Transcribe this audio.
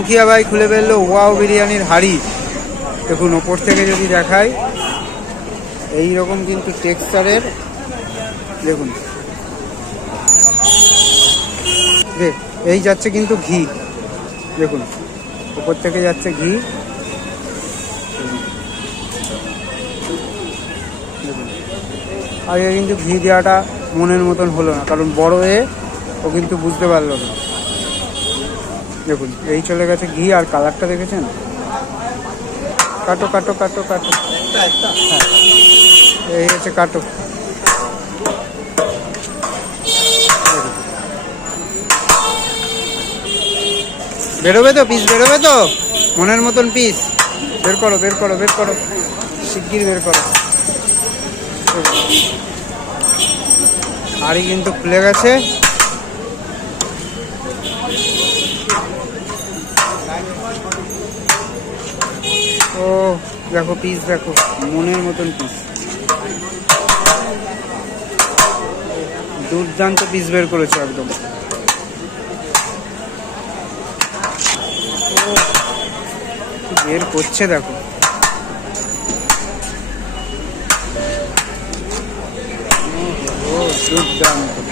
মুখিয়া ভাই খুলে ফেললো ওয়াও বিরিয়ানির হাঁড়ি। দেখুন ওপর থেকে যদি দেখাই, এইরকম কিন্তু টেক্সচারের। দেখুন এই যাচ্ছে কিন্তু ঘি, দেখুন ওপর থেকে যাচ্ছে ঘি। দেখুন আগে কিন্তু ঘি দেওয়াটা মনের মতন হলো না, কারণ বড় ও কিন্তু বুঝতে পারলো না। দেখুন এই চলে গেছে ঘি, আর কালারটা দেখেছেন। কাটো কাটো কাটো কাটো, হ্যাঁ এই হচ্ছে কাটো। বেরোবে তো পিস, বেরোবে তো মনের মতন পিস। বের করো বের করো বের করো, শিগগির বের করো। হাঁড়ি কিন্তু খুলে গেছে। ও দেখো পিস, দেখো মনের মতন পিস, দুর্দান্ত পিস বের করেছে একদম। বের করছে দেখো। দুর্দান্ত।